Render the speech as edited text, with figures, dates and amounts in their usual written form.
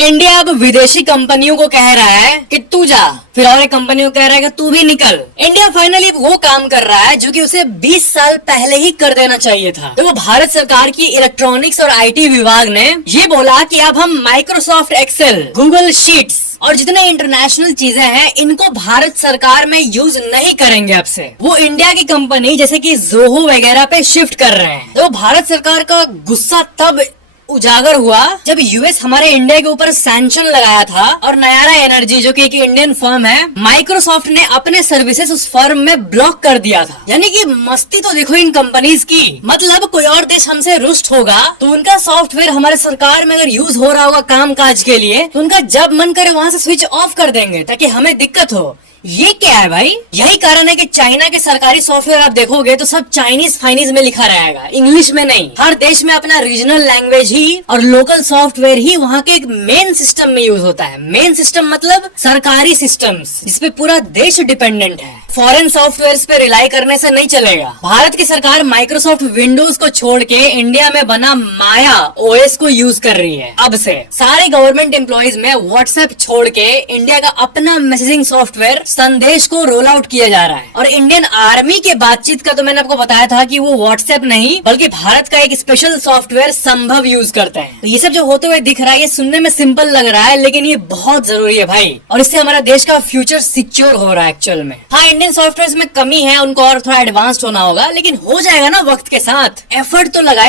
India अब विदेशी कंपनियों को कह रहा है कि तू जा, फिर और एक कंपनी को कह रहा है कि तू भी निकल। इंडिया फाइनली वो काम कर रहा है जो कि उसे 20 साल पहले ही कर देना चाहिए था। तो भारत सरकार की इलेक्ट्रॉनिक्स और आईटी विभाग ने ये बोला कि अब हम माइक्रोसॉफ्ट एक्सेल, गूगल शीट्स और जितने इंटरनेशनल चीजें हैं इनको भारत सरकार में यूज नहीं करेंगे। अब से वो इंडिया की कंपनी जैसे कि जोहो वगैरह पे शिफ्ट कर रहे हैं। तो भारत सरकार का गुस्सा तब उजागर हुआ जब यूएस हमारे इंडिया के ऊपर सैंक्शन लगाया था और नयारा एनर्जी जो कि एक इंडियन फर्म है, माइक्रोसॉफ्ट ने अपने सर्विसेज उस फर्म में ब्लॉक कर दिया था। यानी कि मस्ती तो देखो इन कंपनीज की। मतलब कोई और देश हमसे रुष्ट होगा तो उनका सॉफ्टवेयर हमारे सरकार में अगर यूज हो रहा होगा काम काज के लिए तो उनका जब मन करे वहां से स्विच ऑफ कर देंगे ताकि हमें दिक्कत हो। ये क्या है भाई? यही कारण है कि चाइना के सरकारी सॉफ्टवेयर आप देखोगे तो सब चाइनीज फाइनीज में लिखा रहेगा, इंग्लिश में नहीं। हर देश में अपना रीजनल लैंग्वेज ही और लोकल सॉफ्टवेयर ही वहाँ के एक मेन सिस्टम में यूज होता है। मेन सिस्टम मतलब सरकारी सिस्टम्स जिसपे पूरा देश डिपेंडेंट है। फॉरेन सॉफ्टवेयर पे रिलाई करने से नहीं चलेगा। भारत की सरकार माइक्रोसॉफ्ट विंडोज को छोड़ के इंडिया में बना माया ओएस को यूज कर रही है। अब से सारे गवर्नमेंट एम्प्लॉइज में व्हाट्सएप छोड़ के इंडिया का अपना मैसेजिंग सॉफ्टवेयर संदेश को रोल आउट किया जा रहा है। और इंडियन आर्मी के बातचीत का तो मैंने आपको बताया था कि वो व्हाट्सएप नहीं बल्कि भारत का एक स्पेशल सॉफ्टवेयर संभव यूज करते हैं। तो ये सब जो होते हुए दिख रहा है ये सुनने में सिंपल लग रहा है लेकिन ये बहुत जरूरी है भाई, और इससे हमारा देश का फ्यूचर सिक्योर हो रहा है एक्चुअल में। हाँ, इंडियन सॉफ्टवेयर में कमी है, उनको और थोड़ा एडवांस्ड होना होगा लेकिन हो जाएगा ना वक्त के साथ। एफर्ट तो लगाए।